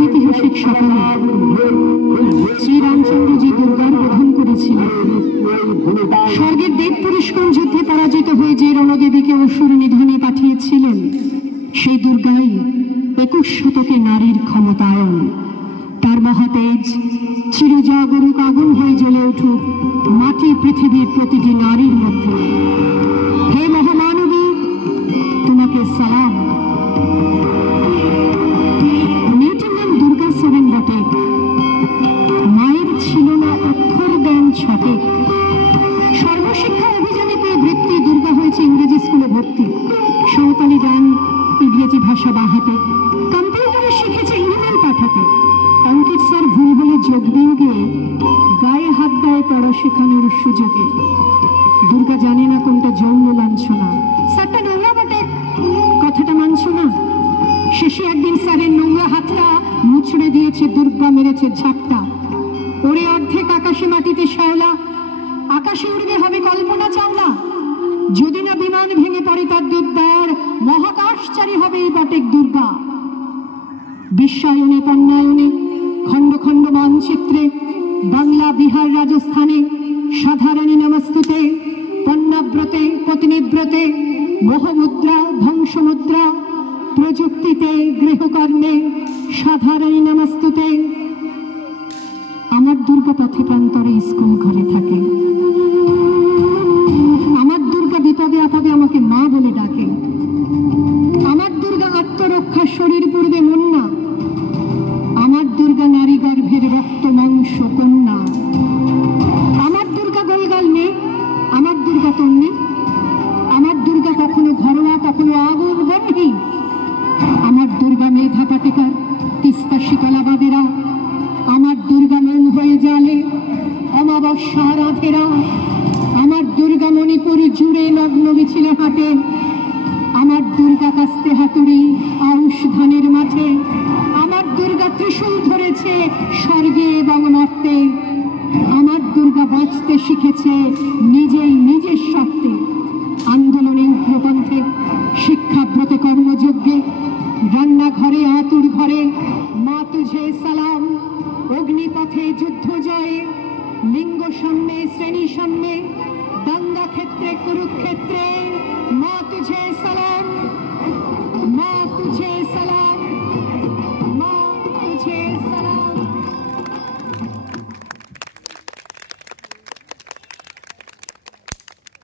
ঐতিহাসিক সকালে শ্রীরামচন্দ্রজি দুর্গার বোধন করেছিলেন। স্বর্গের দেব পুরুষগণ যুদ্ধে পরাজিত হয়ে যে রণদেবীকে অসুর নিধনে পাঠিয়েছিলেন, সেই দুর্গাই 21 শতকে নারীর ক্ষমতায়ন। তার মহাতেজ চিরজাগরুক আগুন হয়ে জ্বলে উঠুক মাটি পৃথিবীর প্রতিটি নারীর মধ্যে। হে মহামানবী, তোমাকে সালাম। মেয়েটির নাম দুর্গা সেরেন বটে। মায়ের ছিল না অক্ষর জ্ঞান ছটে। সর্বশিক্ষা অভিযানে পেয়ে বৃত্তি দুর্গা হয়েছে ইংরেজি স্কুলে ভর্তি। সাঁওতালি গান, ইংরেজি ভাষা বাহাতে, কম্পিউটারে শিখেছে ইমেল পাঠাতে। অঙ্কিত স্যার ভুল বলে যোগ দিয়ে গিয়ে গায়ে হাত দেয় পড়া শেখানোর সুযোগে। দুর্গা জানে না কোনটা যৌন লাঞ্ছনা। স্যারটা নোংরা বটে, কথাটা মানছ না। শেষে একদিন স্যারের নোংরা হাতটা মুছড়ে দিয়েছে দুর্গা, মেরেছে ঝাপটা। ওরে অর্ধেক আকাশে মাটিতে শ্যাওলা, আকাশে উড়বে হবে কল্পনা চাওলা। যদি না বিমান ভেঙে পড়ে তার দুর্দার, মহাকাশচারী হবে এই বটেক দুর্গা। বিশ্বায়নে পণ্যায়নে খণ্ড খণ্ড মানচিত্রে, বাংলা বিহার রাজস্থানে সাধারণী নমস্তুতে, পণ্যাব্রতে পত্নীব্রতে, মোহমুদ্রা ধ্বংসমুদ্রা, প্রযুক্তিতে গৃহকর্মে সাধারণী নমস্তুতে। আমার দুর্গা পথে প্রান্তরে স্কুল ঘরে থাকে। আমার দুর্গা বিপদে আপদে আমাকে মা বলে ডাকে। আমার দুর্গা আত্মরক্ষা শরীর পূর্বে মন না। আমার দুর্গা নারী গর্ভের রক্ত মাংস কন্যা। আমার দুর্গা গোলগাল মেয়ে, আমার দুর্গা তন্নি। আমার দুর্গা কখনো ঘরোয়া কখনো আগুন বন্ধি। আমার দুর্গা মেধা পাটিকার, তিস্তা শীতলাবাদেরা। আমার দুর্গা মন হয়ে জালে অমাবস্যা রাধেরা। আমার দুর্গা মণিপুর জুড়ে লগ্ন মিছিলে হাঁটে। আমার দুর্গা কাস্তে হাতুড়ি আউশ ধানের মাঠে। আমার দুর্গা ত্রিশূল ধরেছে স্বর্গে এবং মর্তে। আমার দুর্গা বাঁচতে শিখেছে নিজেই নিজের স্বার্থে। আন্দোলনে উগ্রপন্থে, শিক্ষাব্রতে কর্মযজ্ঞে, রান্নাঘরে আতুর ঘরে মা তুঝে সালাম। অগ্নিপথে যুদ্ধ জয়ে, লিঙ্গ সাম্যে শ্রেণী সাম্যে, দাঙ্গা ক্ষেত্রে কুরুক্ষেত্রে মা তুঝে সালাম।